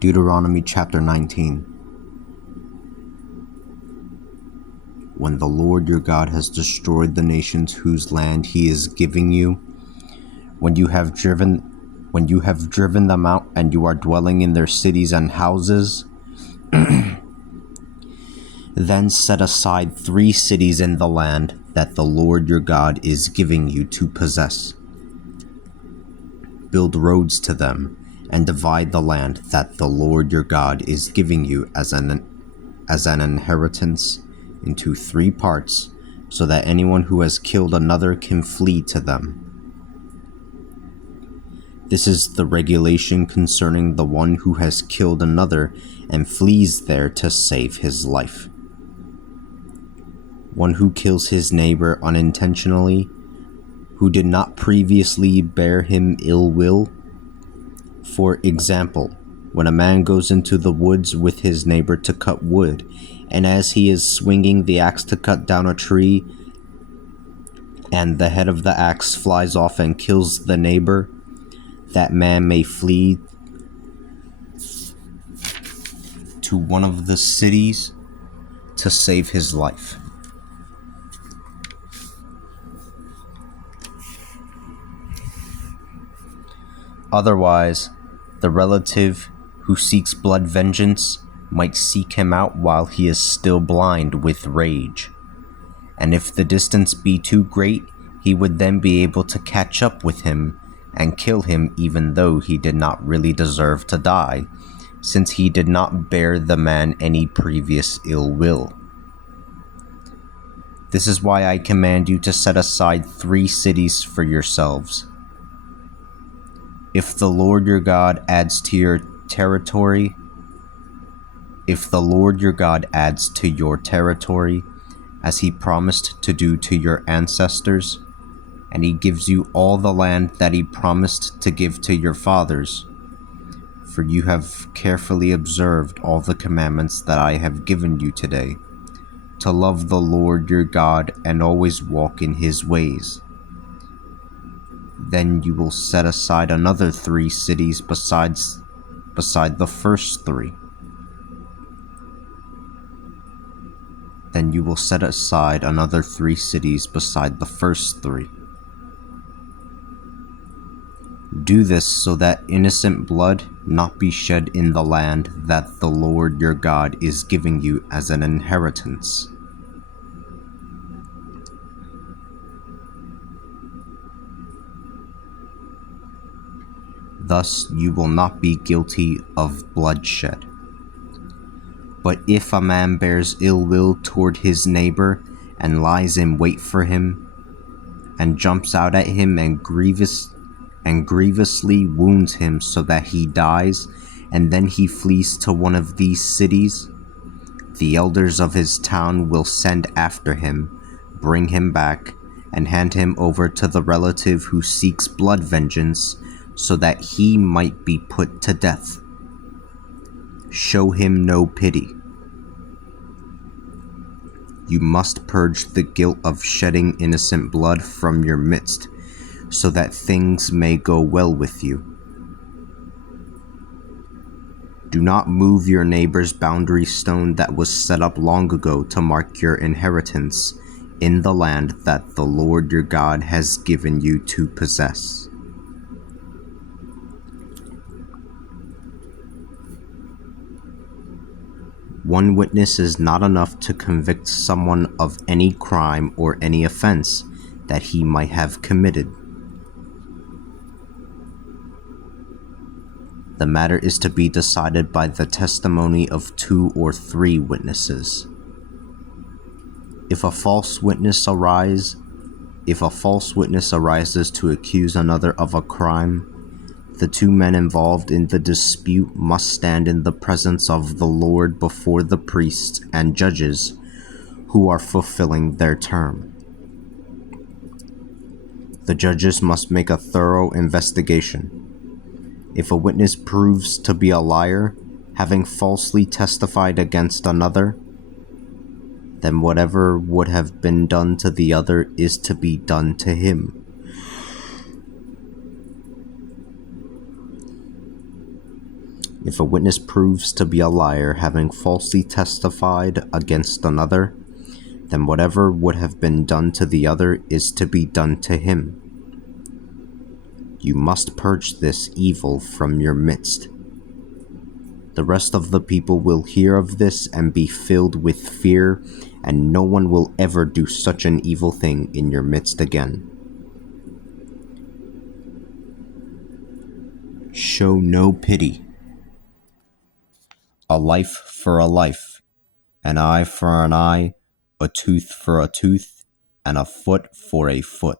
Deuteronomy chapter 19. When the Lord your God has destroyed the nations whose land he is giving you, when you have driven them out and you are dwelling in their cities and houses, then set aside 3 cities in the land that the Lord your God is giving you to possess. Build roads to them and divide the land that the Lord your God is giving you as an inheritance into 3 parts, so that anyone who has killed another can flee to them. This is the regulation concerning the one who has killed another and flees there to save his life. One who kills his neighbor unintentionally, who did not previously bear him ill will. For example, when a man goes into the woods with his neighbor to cut wood, and as he is swinging the axe to cut down a tree, and the head of the axe flies off and kills the neighbor, that man may flee to one of the cities to save his life. Otherwise, the relative who seeks blood vengeance might seek him out while he is still blind with rage. And if the distance be too great, he would then be able to catch up with him and kill him, even though he did not really deserve to die, since he did not bear the man any previous ill will. This is why I command you to set aside 3 cities for yourselves. If the Lord your God adds to your territory, as he promised to do to your ancestors, and he gives you all the land that he promised to give to your fathers, for you have carefully observed all the commandments that I have given you today, to love the Lord your God and always walk in his ways. Then you will set aside another 3 cities beside the first 3. Do this so that innocent blood not be shed in the land that the Lord your God is giving you as an inheritance. Thus you will not be guilty of bloodshed. But if a man bears ill will toward his neighbor and lies in wait for him, and jumps out at him and grievously wounds him so that he dies, and then he flees to one of these cities, the elders of his town will send after him, bring him back, and hand him over to the relative who seeks blood vengeance, so that he might be put to death. Show him no pity. You must purge the guilt of shedding innocent blood from your midst, so that things may go well with you. Do not move your neighbor's boundary stone that was set up long ago to mark your inheritance in the land that the Lord your God has given you to possess. One witness is not enough to convict someone of any crime or any offense that he might have committed. The matter is to be decided by the testimony of 2 or 3 witnesses. If a false witness arises to accuse another of a crime, the 2 men involved in the dispute must stand in the presence of the Lord before the priests and judges who are fulfilling their term. The judges must make a thorough investigation. If a witness proves to be a liar, having falsely testified against another, then whatever would have been done to the other is to be done to him. If a witness proves to be a liar, having falsely testified against another, then whatever would have been done to the other is to be done to him. You must purge this evil from your midst. The rest of the people will hear of this and be filled with fear, and no one will ever do such an evil thing in your midst again. Show no pity. A life for a life, an eye for an eye, a tooth for a tooth, and a foot for a foot.